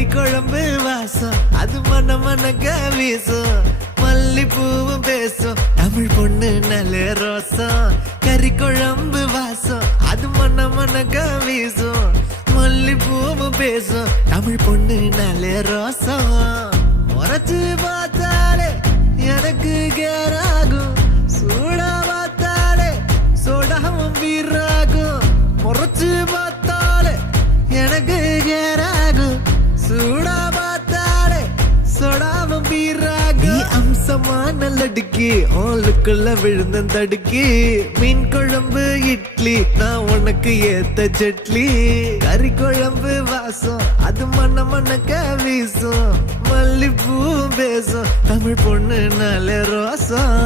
கறி குழம்பு வாசம் அது மன மனக்க வீசும் மல்லிப்பூவும் பேசும் தமிழ் பொண்ணு நல்ல ரோசம் கறி குழம்பு வாசம் அது மன மனக்க வீசும் மல்லிப்பூவும் பேசும் தமிழ் பொண்ணு நல்ல ரோசம் முறைச்சு பார்த்தாலே எனக்கு கேராகும் சூடா பார்த்தாலே சோடாவும் வீராகும் முறைச்சு பார்த்தாலே எனக்கு கேராகும் சூடா பார்த்தாலே சோடாவும் வீராகும் அம்சமான லடுக்கி ஆளுக்குள்ள விழுந்த தடுக்கி மீன் குழம்பு இட்லி நான் உனக்கு ஏத்த சட்லி கறி குழம்பு வாசம் அது மன மனக்க வீசும் மல்லிப்பூ பேசும் தமிழ் பொண்ணு நல்ல ரோசம்